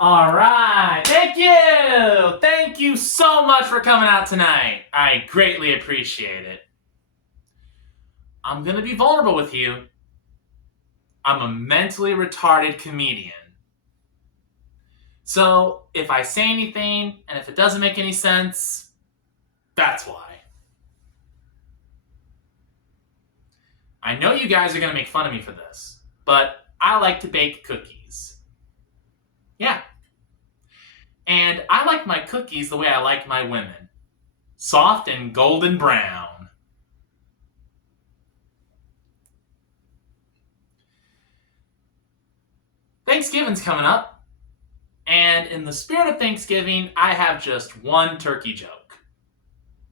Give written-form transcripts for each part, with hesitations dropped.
All right. Thank you. Thank you so much for coming out tonight. I greatly appreciate it. I'm going to be vulnerable with you. I'm a mentally retarded comedian. So if I say anything and if it doesn't make any sense, that's why. I know you guys are going to make fun of me for this, but I like to bake cookies. Yeah. And I like my cookies the way I like my women. Soft and golden brown. Thanksgiving's coming up. And in the spirit of Thanksgiving, I have just one turkey joke.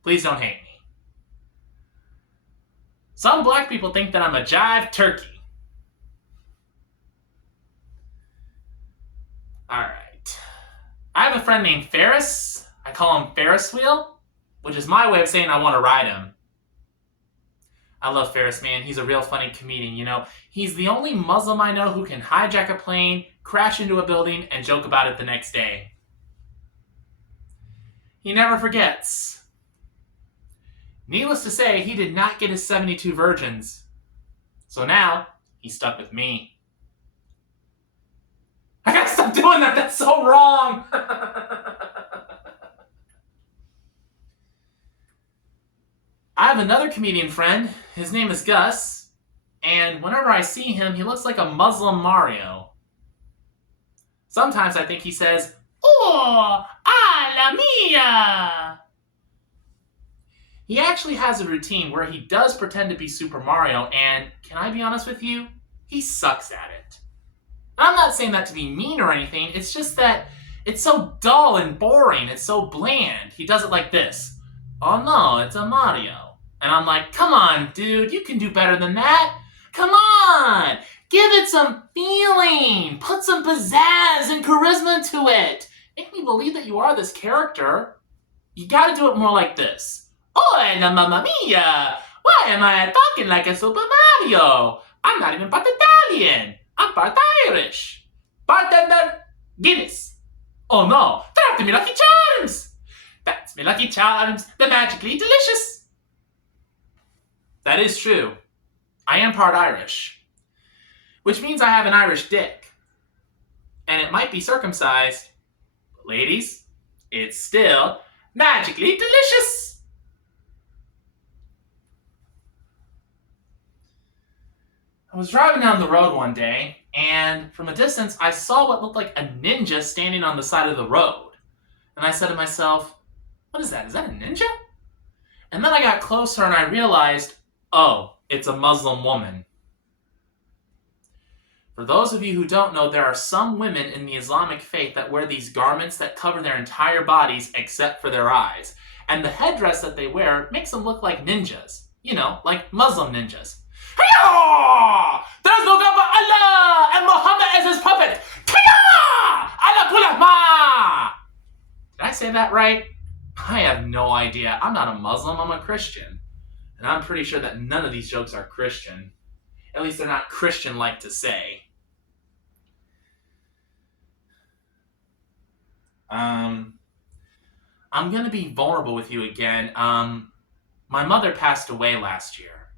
Please don't hate me. Some black people think that I'm a jive turkey. Alright. I have a friend named Ferris. I call him Ferris Wheel, which is my way of saying I want to ride him. I love Ferris, man. He's a real funny comedian, you know. He's the only Muslim I know who can hijack a plane, crash into a building, and joke about it the next day. He never forgets. Needless to say, he did not get his 72 virgins. So now, he's stuck with me. I gotta stop doing that, that's so wrong! I have another comedian friend, his name is Gus, and whenever I see him, he looks like a Muslim Mario. Sometimes I think he says, "Oh, ah la mia!" He actually has a routine where he does pretend to be Super Mario, and can I be honest with you? He sucks at it. I'm not saying that to be mean or anything, it's just that it's so dull and boring, it's so bland. He does it like this. "Oh no, it's a Mario." And I'm like, come on, dude, you can do better than that. Come on! Give it some feeling! Put some pizzazz and charisma to it! Make me believe that you are this character. You gotta do it more like this. "Oh, mamma mia! Why am I talking like a Super Mario? I'm not even part Italian. I'm part Irish. Bartender, Guinness. Oh no, they're after me Lucky Charms! That's me Lucky Charms, they're magically delicious." That is true. I am part Irish. Which means I have an Irish dick. And it might be circumcised. But ladies, it's still magically delicious. I was driving down the road one day, and from a distance, I saw what looked like a ninja standing on the side of the road. And I said to myself, what is that? Is that a ninja? And then I got closer and I realized, oh, it's a Muslim woman. For those of you who don't know, there are some women in the Islamic faith that wear these garments that cover their entire bodies except for their eyes. And the headdress that they wear makes them look like ninjas. You know, like Muslim ninjas. Hiya! There's no God but Allah, and Muhammad is his prophet. Hiya! Allah kulahma! Did I say that right? I have no idea. I'm not a Muslim, I'm a Christian. And I'm pretty sure that none of these jokes are Christian. At least they're not Christian-like to say. I'm gonna be vulnerable with you again. My mother passed away last year.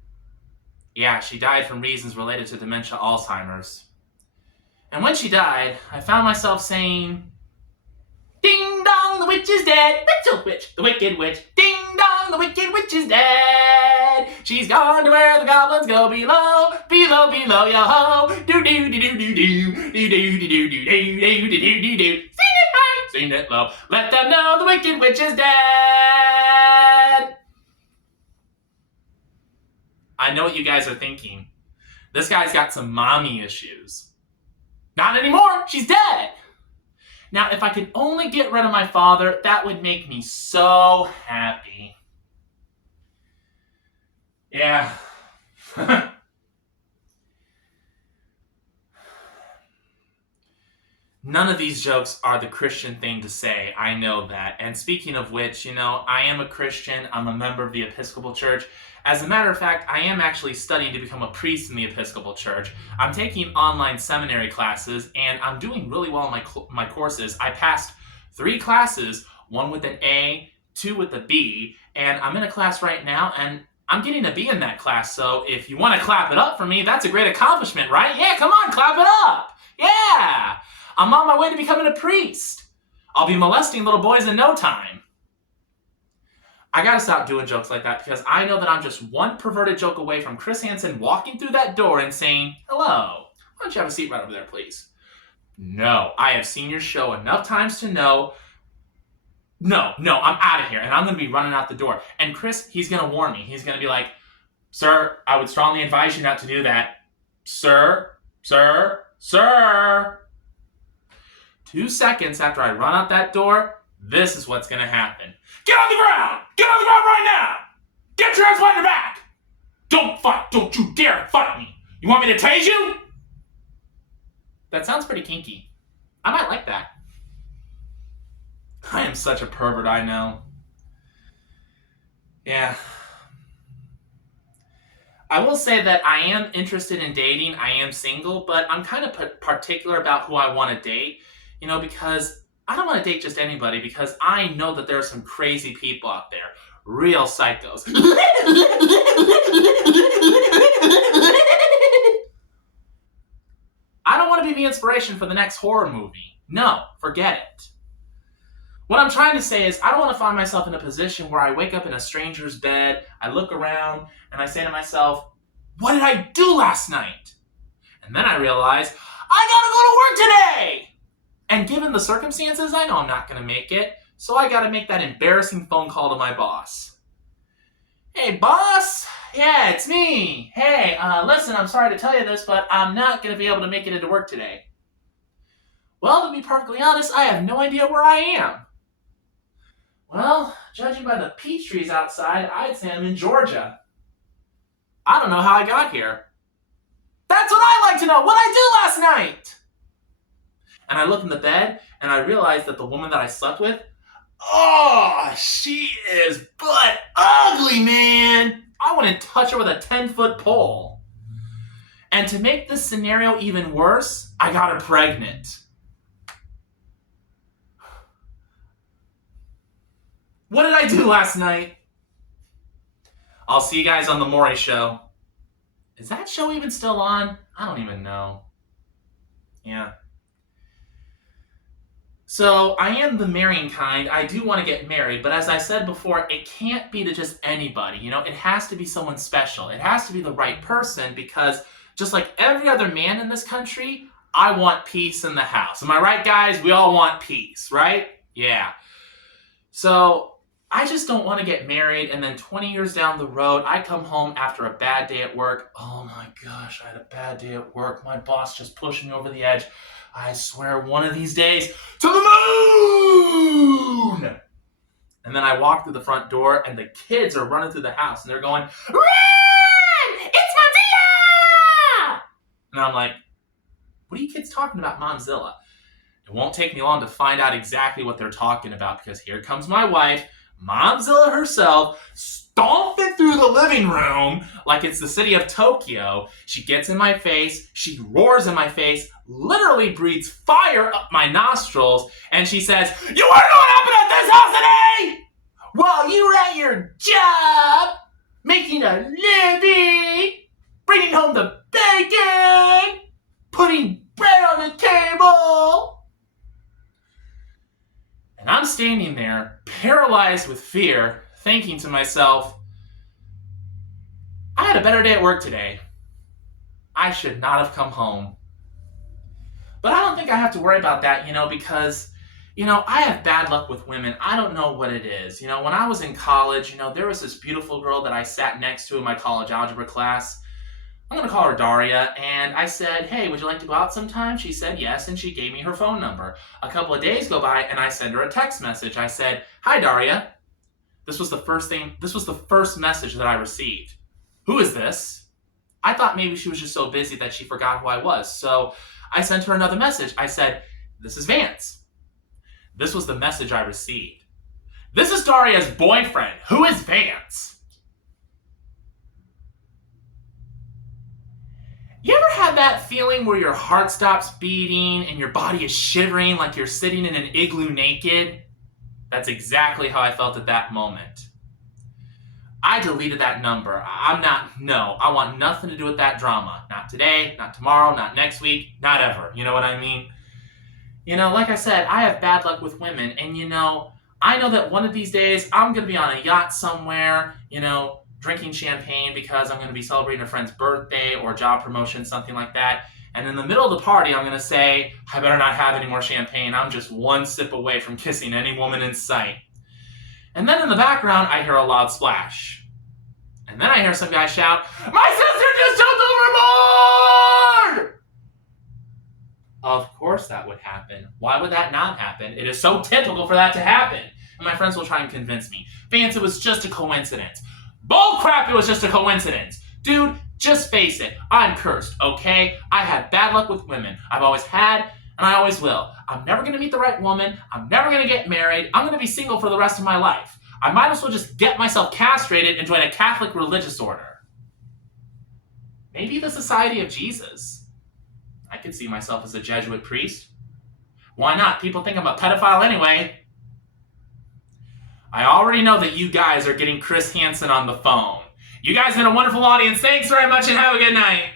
Yeah, she died from reasons related to dementia Alzheimer's. And when she died, I found myself saying, "Ding dong, the witch is dead. Witch, witch, the wicked witch. Ding dong, the wicked witch is dead. She's gone to where the goblins go below, below, below, yo ho. Do do do do do do do do do do do do do do do do. Sing it high, sing it low. Let them know the wicked witch is dead." I know what you guys are thinking. This guy's got some mommy issues. Not anymore. She's dead. Now, if I could only get rid of my father, that would make me so happy. Yeah. None of these jokes are the Christian thing to say. I know that. And speaking of which, I am a Christian. I'm a member of the Episcopal Church. As a matter of fact, I am actually studying to become a priest in the Episcopal Church. I'm taking online seminary classes, and I'm doing really well in my courses. I passed 3 classes, one with an A, 2 with a B, and I'm in a class right now, and I'm getting a B in that class. So if you want to clap it up for me, that's a great accomplishment, right? Yeah, come on, clap it up. Yeah. I'm on my way to becoming a priest. I'll be molesting little boys in no time. I gotta stop doing jokes like that because I know that I'm just one perverted joke away from Chris Hansen walking through that door and saying, "Hello, why don't you have a seat right over there, please?" No, I have seen your show enough times to know. No, I'm out of here, and I'm gonna be running out the door. And Chris, he's gonna warn me. He's gonna be like, "Sir, I would strongly advise you not to do that. Sir, sir, sir." 2 seconds after I run out that door, this is what's gonna happen. Get on the ground! Get on the ground right now! Get your hands behind your back! Don't fight! Don't you dare fight me! You want me to tase you? That sounds pretty kinky. I might like that. I am such a pervert, I know. Yeah. I will say that I am interested in dating. I am single, but I'm kind of particular about who I want to date. Because I don't want to date just anybody because I know that there are some crazy people out there. Real psychos. I don't want to be the inspiration for the next horror movie. No, forget it. What I'm trying to say is I don't want to find myself in a position where I wake up in a stranger's bed, I look around, and I say to myself, what did I do last night? And then I realize, I gotta go to work today! And given the circumstances, I know I'm not going to make it, so I got to make that embarrassing phone call to my boss. Hey, boss? Yeah, it's me. Hey, listen, I'm sorry to tell you this, but I'm not going to be able to make it into work today. Well, to be perfectly honest, I have no idea where I am. Well, judging by the peach trees outside, I'd say I'm in Georgia. I don't know how I got here. That's what I'd like to know. What I do last night? And I look in the bed, and I realize that the woman that I slept with, she is butt ugly, man. I wouldn't touch her with a 10-foot pole. And to make this scenario even worse, I got her pregnant. What did I do last night? I'll see you guys on the Maury Show. Is that show even still on? I don't even know. Yeah. So, I am the marrying kind. I do want to get married, but as I said before, it can't be to just anybody. It has to be someone special. It has to be the right person because just like every other man in this country, I want peace in the house. Am I right, guys? We all want peace, right? Yeah. So, I just don't want to get married and then 20 years down the road, I come home after a bad day at work. Oh my gosh, I had a bad day at work. My boss just pushed me over the edge. I swear one of these days, to the moon! And then I walk through the front door and the kids are running through the house and they're going, run! It's Momzilla! And I'm like, what are you kids talking about, Momzilla? It won't take me long to find out exactly what they're talking about because here comes my wife, Momzilla herself, stomping through the living room like it's the city of Tokyo. She gets in my face, she roars in my face, literally breathes fire up my nostrils, and she says, "You wanna know what happened at this house today? While you were at your job, making a living, bringing home the bacon, putting bread on the table." And I'm standing there, paralyzed with fear, thinking to myself, I had a better day at work today. I should not have come home. But I don't think I have to worry about that, because, I have bad luck with women. I don't know what it is. When I was in college, there was this beautiful girl that I sat next to in my college algebra class. I'm going to call her Daria, and I said, hey, would you like to go out sometime? She said yes, and she gave me her phone number. A couple of days go by, and I send her a text message. I said, hi, Daria. This was the first message that I received. Who is this? I thought maybe she was just so busy that she forgot who I was. So I sent her another message. I said, This is Vance. This was the message I received. This is Daria's boyfriend. Who is Vance? You ever had that feeling where your heart stops beating and your body is shivering like you're sitting in an igloo naked? That's exactly how I felt at that moment. I deleted that number. I want nothing to do with that drama. Not today, not tomorrow, not next week, not ever. You know what I mean? Like I said, I have bad luck with women, and I know that one of these days I'm going to be on a yacht somewhere, drinking champagne because I'm going to be celebrating a friend's birthday or a job promotion, something like that. And in the middle of the party, I'm going to say, I better not have any more champagne. I'm just one sip away from kissing any woman in sight. And then in the background, I hear a loud splash. And then I hear some guy shout, my sister just jumped overboard! Of course that would happen. Why would that not happen? It is so typical for that to happen. And my friends will try and convince me, Vance, it was just a coincidence. Bullcrap, it was just a coincidence. Dude, just face it. I'm cursed, okay? I had bad luck with women. I've always had, and I always will. I'm never going to meet the right woman. I'm never going to get married. I'm going to be single for the rest of my life. I might as well just get myself castrated and join a Catholic religious order. Maybe the Society of Jesus. I could see myself as a Jesuit priest. Why not? People think I'm a pedophile anyway. I already know that you guys are getting Chris Hansen on the phone. You guys have been a wonderful audience. Thanks very much and have a good night.